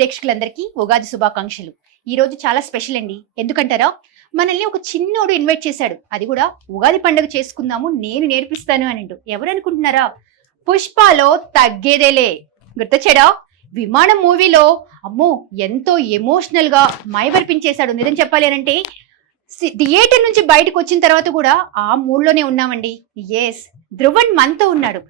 ప్రేక్షకులందరికీ ఉగాది శుభాకాంక్షలు. ఈ రోజు చాలా స్పెషల్ అండి. ఎందుకంటారా? మనల్ని ఒక చిన్నోడు ఇన్వైట్ చేశాడు. అది కూడా ఉగాది పండుగ చేసుకుందాము నేను నేర్పిస్తాను అని ఎవరు అనుకుంటున్నారా పుష్పలో తగ్గేదేలే. గుర్తొచ్చాడా? విమానం మూవీలో అమ్మో ఎంతో ఎమోషనల్గా మైవర్పించేశాడు నిజం చెప్పాలి అనంటే సి- థియేటర్ నుంచి బయటకు వచ్చిన తర్వాత కూడా ఆ మూడ్లోనే ఉన్నామండి. ఎస్ ధ్రువన్ మనతో ఉన్నాడు.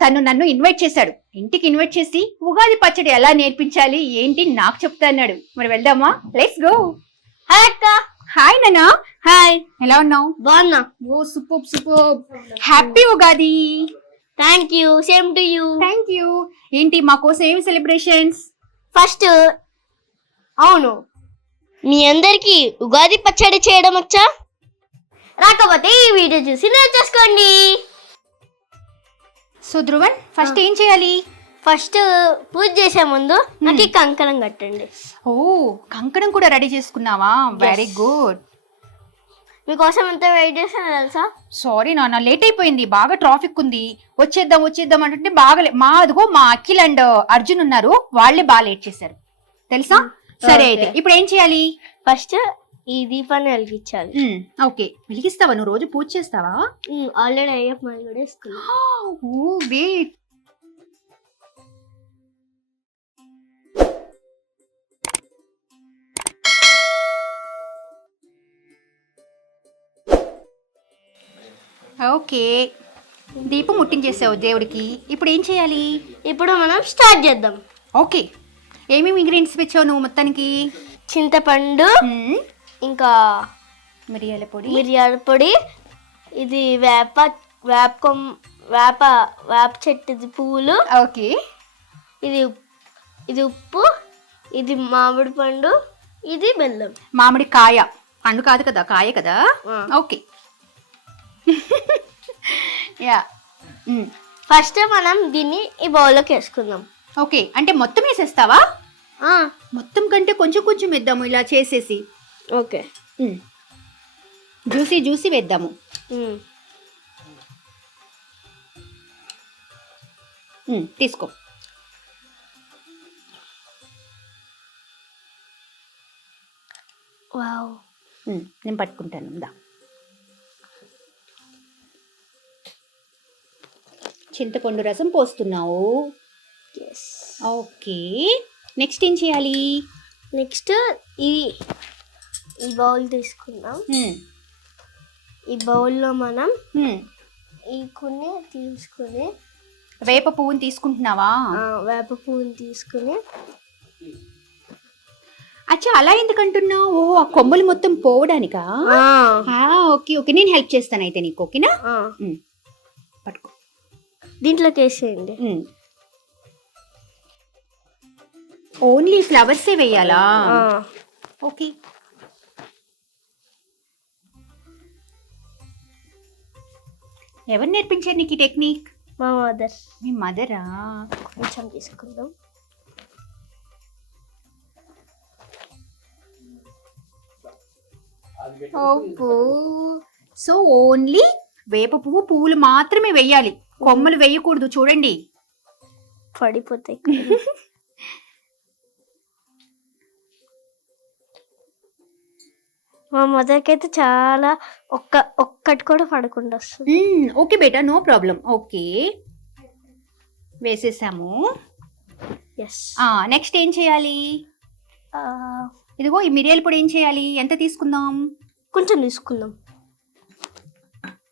తను నన్ను ఇన్వైట్ చేశాడు. ఇంటికి ఇన్వైట్ చేసి ఉగాది పచ్చడి ఎలా నేర్పించాలి ఏంటి నాకు చెప్తా అన్నాడు. మరి వెళ్దామా? లెట్స్ గో హాయ్ అక్క. హాయ్ నాన్న. హాయ్ ఎలా ఉన్నావు? బాగున్నా. ఓ super super. Happy Ugadi. Thank you same to you thank you ఏంటి మా కోసం ఏమి సెలబ్రేషన్స్ ఫస్ట్ అవును. మీ అందరికి ఉగాది పచ్చడి చేయడం వచ్చా? రాకపోతే ఈ వీడియో చూసి నేర్చేసుకోండి సో ధ్రువన్ ఫస్ట్ ఏం చేయాలి? ఫస్ట్ పూజ చేసే ముందు నాకు ఈ కంకణం కట్టండి. ఓ కంకణం కూడా రెడీ చేసుకున్నావా? వెరీ గుడ్ మీకోసం ఎంత వెయిట్ చేశాను తెలుసా? సారీ నాన్న లేట్ అయిపోయింది. బాగా ట్రాఫిక్ ఉంది. వచ్చేద్దాం వచ్చేద్దాం అంటుంటే బాగా మా అదిగో మా అఖిల్ అండ్ అర్జున్ ఉన్నారు. వాళ్ళే బాగా లేట్ చేశారు. తెలుసా? సరే Okay. అయితే ఇప్పుడు ఏం చేయాలి? ఫస్ట్ ఈ దీపాన్ని వెలిగించాలి ఓకే. వెలిగిస్తావా? నువ్వు రోజు పూజ చేస్తావా? ఆల్రెడీ అయ్యప్ప మాది కూడా వేసుకున్నాం ఓ వెయిట్ ఓకే. దీపం ముట్టించేసావు దేవుడికి. ఇప్పుడు ఏం చేయాలి? ఇప్పుడు మనం స్టార్ట్ చేద్దాం. ఓకే. ఏమేమి ఇంగ్రీడియంట్స్ తెచ్చావు నువ్వు మొత్తానికి? చింతపండు ఇంకా మిరియాల పొడి. మిరియాల పొడి ఇది వేప వేప కొమ్ వేప వేప చెట్టుది పువ్వులు. ఓకే. ఇది ఇది ఉప్పు ఇది మామిడి పండు ఇది బెల్లం. మామిడి కాయ. పండు కాదు కదా కాయ కదా. ఓకే. యా. ఫస్ట్ మనం దీన్ని ఈ బౌల్లోకి వేసుకుందాం. ఓకే. అంటే మొత్తం వేసేస్తావా? మొత్తం కంటే కొంచెం కొంచెం వేద్దాము ఇలా చేసేసి. ఓకే. జ్యూసీ జ్యూసీ వేద్దాము. తీసుకో. వావ్. నేను పట్టుకుంటాను దా. చింతపండు రసం పోస్తున్నావు. ఓకే. నెక్స్ట్ ఏం చేయాలి? నెక్స్ట్ ఈ ఈ బౌల్ తీసుకుందాం. ఈ బౌల్లో మనం. ఈ కొన్ని తీసుకుని వేప పువ్వుని తీసుకుంటున్నావా? వేప పువ్వుని తీసుకుని అచ్చా అలా ఎందుకు అంటున్నావు ఓ ఆ కొమ్మలు మొత్తం పోవడానికా? Okay okay. నేను హెల్ప్ చేస్తాను అయితే నీకు ఓకేనా. పట్టుకో. దీంట్లోకి వేసేయండి. ఓన్లీ ఫ్లవర్సే వేయాలా? ఓకే. ఎవరు నేర్పించారు నీకు ఈ టెక్నిక్? మా మదర్. మీ మదరా? కొంచెం తీసుకుందాం. సో ఓన్లీ వేప పువ్వు పువ్వులు మాత్రమే వేయాలి. కొమ్మలు వేయకూడదు చూడండి. పడిపోతాయి. మా మదర్కి అయితే చాలా ఒక్క ఒక్కటి కూడా పడకుండా వస్తుంది. ఓకే బేటా నో ప్రాబ్లం ఓకే. వేసేసాము. ఎస్ నెక్స్ట్ ఏం చేయాలి? ఇదిగో ఈ మిరియాల పొడి ఏం చేయాలి? ఎంత తీసుకుందాం? కొంచెం తీసుకుందాం.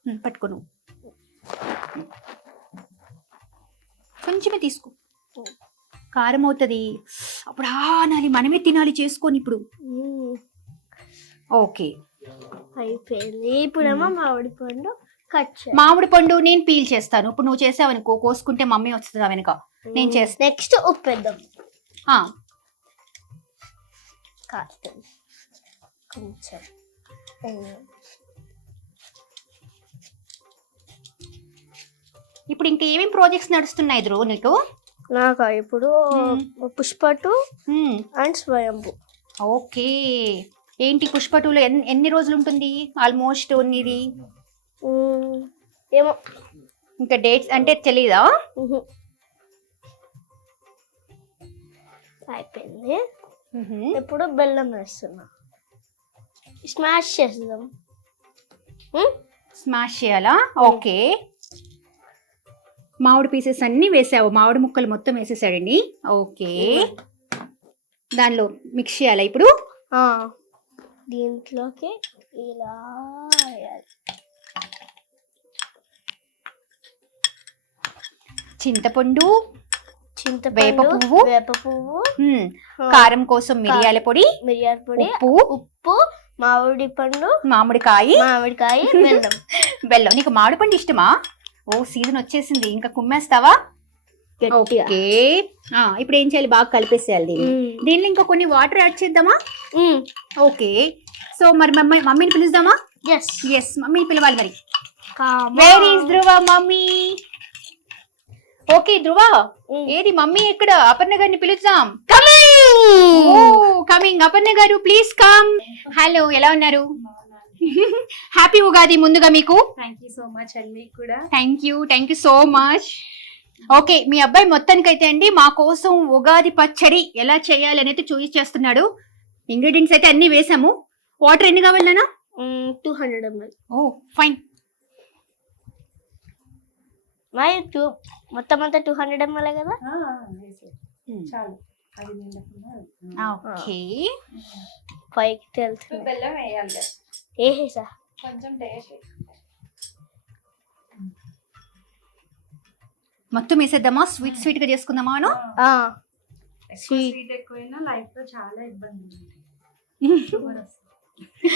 ఉమ్, పట్టుకో నువ్వు కొంచెమే తీసుకో. కారం అవుతుంది. అప్పుడు ఆ అనాలి మనమే తినాలి చేసుకొని ఇప్పుడు. ఓకే. అయిపోయింది. ఇప్పుడేమో మామిడి పండు కట్ చేయాలి మామిడి పండు నేను పీల్ చేస్తాను. ఇప్పుడు నువ్వు చేసావనుకో కోసుకుంటే మమ్మీ వస్తుందా వెనక? నేను చేస్తా. నెక్స్ట్ ఉప్పు వేద్దాం ఆ, కాస్తం కొంచెం వేయాలి. ఇప్పుడు ఇంకా ఏమేమి ప్రాజెక్ట్స్ నడుస్తున్నాయి ఇద్దరు నీకు? నాకు? ఇప్పుడు మ్మ్. Pushpa two um, and Swayambhu. Okay. ఏంటి పుష్పటులో ఎన్ని ఎన్ని రోజులు ఉంటుంది ఆల్మోస్ట్ మ్మ్. ఏమో. ఇంకా డేట్స్ అంటే తెలీదా. అయిపోయింది. ఇప్పుడు బెల్లం వేస్తున్నా. స్మాష్ చేద్దాం స్మాష్ చేయాలా? ఓకే. మామిడి పీసెస్ అన్ని వేసావు. మామిడి ముక్కలు మొత్తం వేసేసాడండి. ఓకే. దానిలో మిక్స్ చేయాలా ఇప్పుడు? దీంట్లోకి ఇలా వేయాలి. చింతపండు వేప పువ్వు. వేప పువ్వు కారం కోసం మిరియాల పొడి మిరియాల పొడి ఉప్పు ఉప్పు మామిడి పండు మామిడికాయ మామిడికాయ బెల్లం. బెల్లం. నీకు మామిడి పండు ఇష్టమా? ఓ సీజన్ వచ్చేసింది. ఇంకా కుమ్మేస్తావా? ఓకే. ఇప్పుడు ఏం చేయాలి? బాగా కలిపేసేయాలి దీన్ని. దీనిలో ఇంకా కొన్ని వాటర్ యాడ్ చేద్దామా? ఓకే. సో మరి మమ్మీ మమ్మీని పిలుద్దామా? ఎస్ ఎస్ మమ్మీని పిలవాలి మరి. Where is Dhruva mummy? Okay Dhruva. ఏది? మమ్మీ ఎక్కడ? అపర్ణ గారిని పిలుద్దాం. కమింగ్ అపర్ణ గారు ప్లీజ్ కమ్ హలో ఎలా ఉన్నారు? హ్యాపీ ఉగాది ముందుగా మీకు. థ్యాంక్ యూ సో మచ్ అండి కూడా. Thank you thank you so much okay మీ అబ్బాయి మొత్తానికైతే అండి మా కోసం ఉగాది పచ్చడి ఎలా చేయాలి అనేది చూపించేస్తున్నాడు ఇంగ్రీడియంట్స్ అయితే అన్ని వేసాము. వాటర్ ఎన్ని కావాలి నాన్న ఉమ్, 200 ml. ఓ ఫైన్ మరి టూ మొత్తం అంతా టూ హండ్రెడ్ ఎంఎల్ కదా? చాలు. అది నిండకుండా ఓకే. పైకి తెలుస్తుంది బెల్లం వేయాలి. వేసేసా కొంచెం టేస్ట్ మొత్తం వేసేద్దామా? స్వీట్ స్వీట్గా చేసుకుందామా ఆ, స్వీట్ స్వీట్ ఎక్కువైనా లైఫ్లో చాలా ఇబ్బంది ఉంది షుగర్ వస్తుంది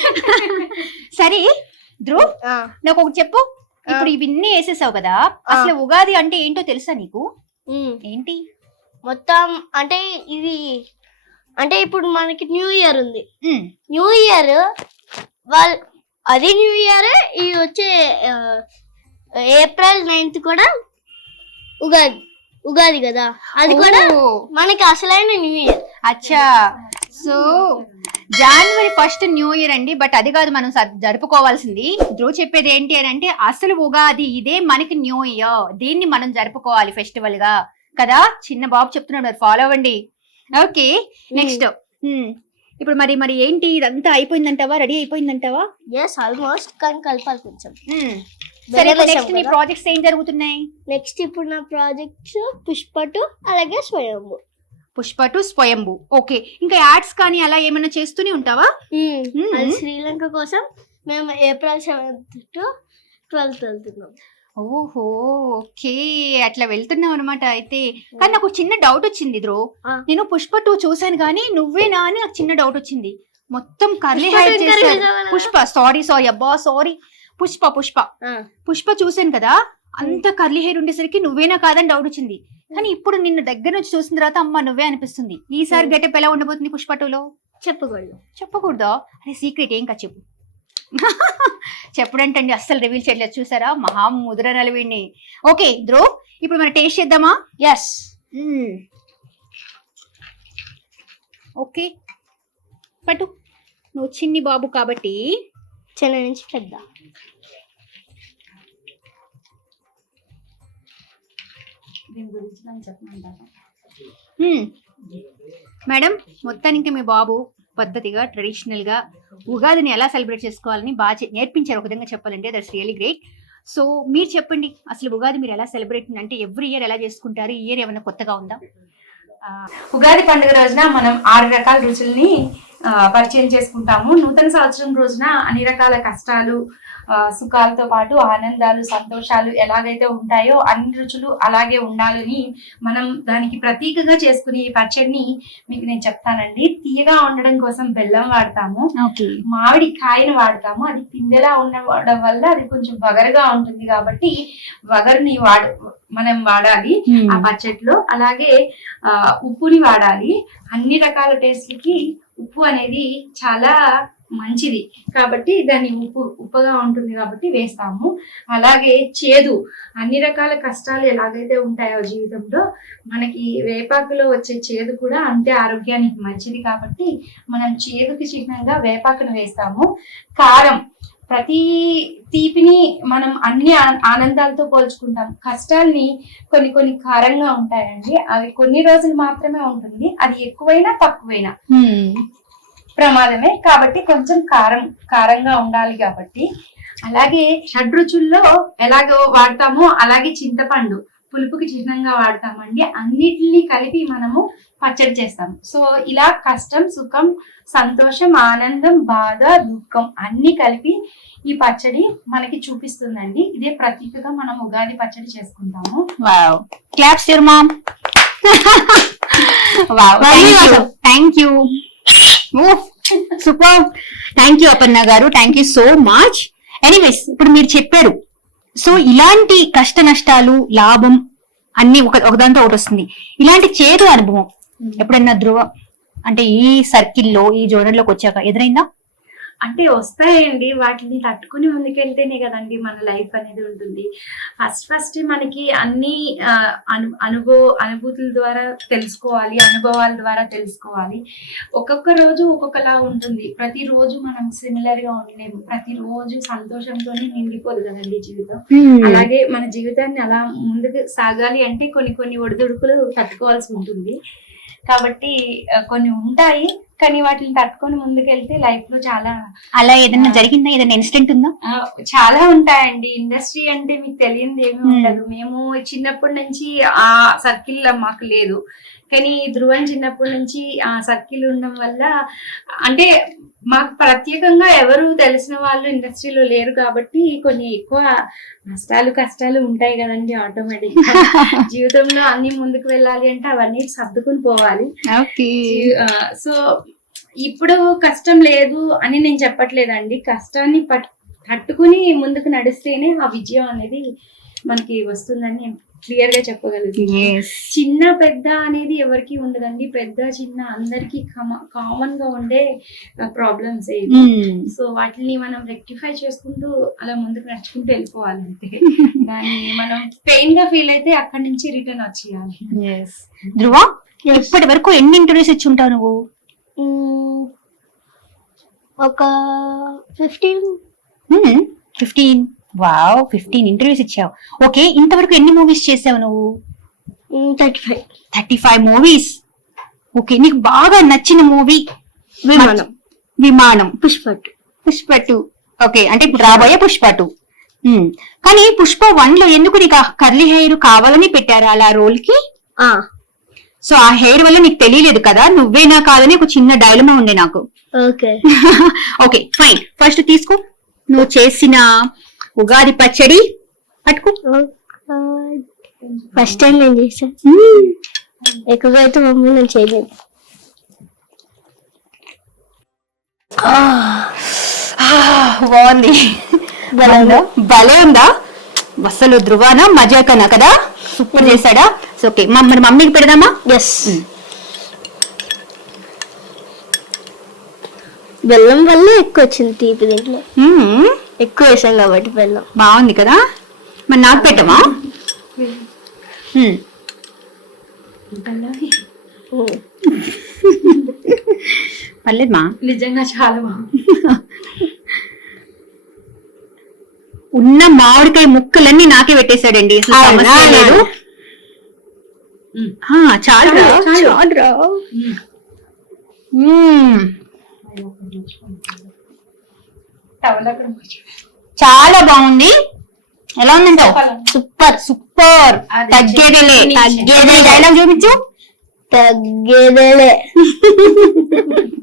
సరే ధ్రువ్ ఆ, నాకు ఒకటి చెప్పు. ఇప్పుడు ఇవన్నీ వేసేసావు కదా అసలు ఉగాది అంటే ఏంటో తెలుసా నీకు? ఉమ్. ఏంటి? మొత్తం అంటే ఇది అంటే ఇప్పుడు మనకి న్యూ ఇయర్ ఉంది. న్యూ ఇయర్ వాళ్ళ అది న్యూ ఇయర్ ఇది వచ్చే ఆ, ఏప్రిల్ నైన్త్ కూడా ఉగాది ఉగాది కదా? అది కూడా మనకి అసలైన న్యూ ఇయర్. అచ్చా. So January first new year అండి బట్ అది కాదు మనం జరుపుకోవాల్సింది. ధ్రువ్ చెప్పేది ఏంటి అని అంటే అసలు ఉగాది ఇదే మనకి న్యూ ఇయర్. దీన్ని మనం జరుపుకోవాలి ఫెస్టివల్గా. కదా? చిన్న బాబు చెప్తున్నాడు ఫాలో అవ్వండి. ఓకే నెక్స్ట్ ఇప్పుడు మరి మరి ఏంటి? ఇదంతా అయిపోయిందంటావా? రెడీ అయిపోయిందంటావా? ఎస్ ఆల్మోస్ట్ కానీ కలపాలి కొంచెం. సరే నెక్స్ట్ నీ. ప్రాజెక్ట్స్ ఏం జరుగుతున్నాయి? నెక్స్ట్ ఇప్పుడు నా ప్రాజెక్ట్స్ పుష్పటు అలాగే స్వయంభు. పుష్ప టు స్వయంభు. ఓకే. ఇంకా యాడ్స్ కానీ అలా ఏమైనా చేస్తూనే ఉంటావా? శ్రీలంక కోసం మేము ఏప్రిల్ సెవెంత్ టు ట్వెల్త్ వెళ్తున్నాం. ఓహో ఓకే. అట్లా వెళ్తున్నావు అనమాట అయితే. కానీ నాకు చిన్న డౌట్ వచ్చింది ద్రో ఆ. నేను పుష్ప టూ చూసాను కానీ నువ్వేనా అని నాకు చిన్న డౌట్ వచ్చింది. మొత్తం కర్లీ పుష్ప two ఇంకా చేశారు. release అవ్వలేదా? పుష్ప సారీ సారీ అబ్బా సారీ పుష్ప పుష్ప. ఆ, పుష్ప చూసాను కదా అంత కర్లీ హెయిర్ ఉండేసరికి నువ్వేనా కాదని డౌట్ వచ్చింది. కానీ ఇప్పుడు నిన్ను దగ్గర నుంచి చూసిన తర్వాత అమ్మ నువ్వే అనిపిస్తుంది. ఈసారి. గెటప్ ఎలా ఉండబోతుంది పుష్ప టూలో చెప్పకూడదు. చెప్పకూడదా? అరే సీక్రెట్ ఏం కా చెప్పు. చెప్పడంటండి అస్సలు రివీల్ చేయట్లేదు. చూసారా? మహా ముద్ర నలవిడిని ఓకే ద్రో ఇప్పుడు మనం టేస్ట్ చేద్దామా? Yes okay. పట్టు. నువ్వు చిన్ని బాబు కాబట్టి చిన్న నుంచి పెద్ద. మేడం మొత్తానికి మీ బాబు పద్ధతిగా ట్రెడిషనల్గా ఉగాదిని ఎలా సెలబ్రేట్ చేసుకోవాలని బాగా చే- నేర్పించారు. ఒక విధంగా చెప్పాలంటే దట్స్ రియలీ గ్రేట్ సో మీరు చెప్పండి అసలు ఉగాది మీరు ఎలా సెలబ్రేట్ అంటే ఎవ్రీ ఇయర్ ఎలా చేసుకుంటారు? ఈ ఇయర్ ఏమైనా కొత్తగా ఉందా? ఉగాది పండుగ రోజున మనం ఆరు రకాల రుచుల్ని పరిచయం చేసుకుంటాము. నూతన సంవత్సరం రోజున అన్ని రకాల కష్టాలు సుఖాలతో పాటు ఆనందాలు సంతోషాలు ఎలాగైతే ఉంటాయో అన్ని రుచులు అలాగే ఉండాలని మనం దానికి ప్రతీకగా చేసుకునే ఈ పచ్చడిని మీకు నేను చెప్తానండి. తీయగా ఉండడం కోసం బెల్లం వాడతాము. మామిడి కాయను వాడతాము. అది పిందెలా ఉండడం వల్ల అది కొంచెం వగరుగా ఉంటుంది కాబట్టి వగరుని వాడ మనం వాడాలి ఆ పచ్చడిలో అలాగే ఉప్పుని వాడాలి. అన్ని రకాల టేస్ట్లకి ఉప్పు అనేది చాలా మంచిది. కాబట్టి దాన్ని ఉప్పు ఉప్పుగా ఉంటుంది కాబట్టి వేస్తాము. అలాగే చేదు. అన్ని రకాల కష్టాలు ఎలాగైతే ఉంటాయో జీవితంలో మనకి వేపాకులో వచ్చే చేదు కూడా అంతే ఆరోగ్యానికి మంచిది కాబట్టి మనం చేదుకి చిహ్నంగా వేపాకును వేస్తాము. కారం. ప్రతి తీపిని మనం అన్ని ఆ- ఆనందాలతో పోల్చుకుంటాం. కష్టాల్ని కొన్ని కొన్ని కారంగా ఉంటాయండి. అవి కొన్ని రోజులు మాత్రమే ఉంటుంది. అది ఎక్కువైనా తక్కువైనా. ప్రమాదమే. కాబట్టి కొంచెం కారం కారంగా ఉండాలి కాబట్టి. అలాగే షడ్రుచుల్లో ఎలాగో వాడతామో అలాగే చింతపండు పులుపుకి చిహ్నంగా వాడతామండి. అన్నిటిని కలిపి మనము పచ్చడి చేస్తాం సో ఇలా కష్టం సుఖం సంతోషం ఆనందం బాధ దుఃఖం అన్ని కలిపి ఈ పచ్చడి మనకి చూపిస్తుందండి. ఇదే ప్రతీకగా మనం ఉగాది పచ్చడి చేసుకుంటాము. Claps thank you super. Thank you Aparna గారు. Thank you so much anyways ఇప్పుడు మీరు చెప్పారు. సో ఇలాంటి కష్ట నష్టాలు లాభం అన్ని ఒక ఒకదాంతో ఒకటి వస్తుంది. ఇలాంటి చేదు అనుభవం ఎప్పుడన్నా ధృవ అంటే ఈ సర్కిల్లో ఈ జోనర్లోకి వచ్చాక ఎదురైందా? అంటే వస్తాయండి వాటిని తట్టుకుని ముందుకెళ్తేనే కదండి మన లైఫ్ అనేది ఉంటుంది. ఫస్ట్ ఫస్ట్ మనకి అన్ని అను అనుభవ అనుభూతుల ద్వారా తెలుసుకోవాలి అనుభవాల ద్వారా తెలుసుకోవాలి. ఒక్కొక్క రోజు ఒక్కొక్కలా ఉంటుంది. ప్రతి రోజు మనం సిమిలర్గా ఉండలేము. ప్రతి రోజు సంతోషంతోనే నిండిపోదు కదండి జీవితం. అలాగే మన జీవితాన్ని అలా ముందుకు సాగాలి అంటే కొన్ని కొన్ని ఒడిదుడుకులు తట్టుకోవాల్సి ఉంటుంది. కాబట్టి కొన్ని ఉంటాయి. కానీ వాటిని తట్టుకొని ముందుకెళ్తే లైఫ్లో చాలా అలా ఏదైనా జరిగిందా? ఏదైనా ఇన్సిడెంట్ ఉందా? చాలా ఉంటాయండి. ఇండస్ట్రీ అంటే మీకు తెలియదు ఏమి Hmm. ఉండదు. మేము చిన్నప్పటి నుంచి ఆ సర్కిల్ మాకు లేదు. కానీ ధ్రువన్ చిన్నప్పటి నుంచి ఆ సర్కిల్ ఉండడం వల్ల అంటే మాకు ప్రత్యేకంగా ఎవరు తెలిసిన వాళ్ళు ఇండస్ట్రీలో లేరు కాబట్టి కొన్ని ఎక్కువ నష్టాలు కష్టాలు ఉంటాయి కదండి ఆటోమేటిక్ జీవితంలో అన్ని ముందుకు వెళ్ళాలి అంటే అవన్నీ సర్దుకుని పోవాలి. సో ఇప్పుడు కష్టం లేదు అని నేను చెప్పట్లేదండి. కష్టాన్ని పట్- తట్టుకుని ముందుకు నడిస్తేనే ఆ విజయం అనేది మనకి వస్తుందని క్లియర్గా చెప్పగలుగుతున్నాను చిన్న పెద్ద అనేది ఎవరికి ఉండదండి. పెద్ద చిన్న అందరికి కామన్గా ఉండే ప్రాబ్లమ్స్ సో వాటిని మనం రెక్టిఫై చేసుకుంటూ అలా ముందుకు నడుచుకుంటూ వెళ్ళిపోవాలి అంతే దాన్ని మనం పెయిన్గా ఫీల్ అయితే అక్కడి నుంచి రిటర్న్ వచ్చేయాలి. ధ్రువ ఇప్పటి వరకు ఎన్ని ఇంటర్వ్యూస్ ఇచ్చి ఉంటావు నువ్వు. ఒక fifteen. Fifteen? Wow fifteen interviews ఇచ్చావు. ఓకే ఇంతవరకు ఎన్ని మూవీస్ చేసావు నువ్వు? Thirty five thirty five movies okay నీకు బాగా నచ్చిన movie Vimanam. Vimanam. Pushpa two. Pushpa two. Okay అంటే ఇప్పుడు రాబోయే పుష్ప టూ. కానీ పుష్ప వన్లో ఎందుకు నీకు కర్లీ హెయిర్ కావాలని పెట్టారు అలా రోల్కి? ఆ. సో ఆ హెయిర్ వల్ల నీకు తెలియలేదు కదా? నువ్వేనా కాదని ఒక చిన్న డైలమా ఉండే నాకు. ఓకే ఓకే ఫైన్ ఫస్ట్ తీసుకో. నువ్వు చేసిన ఉగాది పచ్చడి పట్టుకో. ఫస్ట్ టైం నేను చేశాను ఎక్కువగా అయితే మమ్మీ నేను చేయలేదు. బాగుంది? భలే ఉందా? అసలు ధృవానా మజాకనా కదా? సూపర్ చేశాడా? సో ఓకే మరి మమ్మీకి పెడదామా? ఎస్ బెల్లం వల్ల ఎక్కువ వచ్చింది తీపి దీంట్లో. ఎక్కువ వేసాం కాబట్టి బెల్లం బాగుంది కదా? మరి నాకు పెట్టమా. పర్లేదు మా నిజంగా చాలా బాగుంది. ఉన్న మామిడికాయ ముక్కలన్నీ నాకే పెట్టేశాడండి. అసలు? సమస్య లేదు. చాలు, చాలు. చాలురా. మ్మ్. మ్మ్. టవల్ అక్కడ కూర్చో. చాలా బాగుంది. ఎలా చెప్పాలా? సూపర్ సూపర్ తగ్గేదేలే. తగ్గేదే డైలాగ్ చూపించు. తగ్గేదేలే.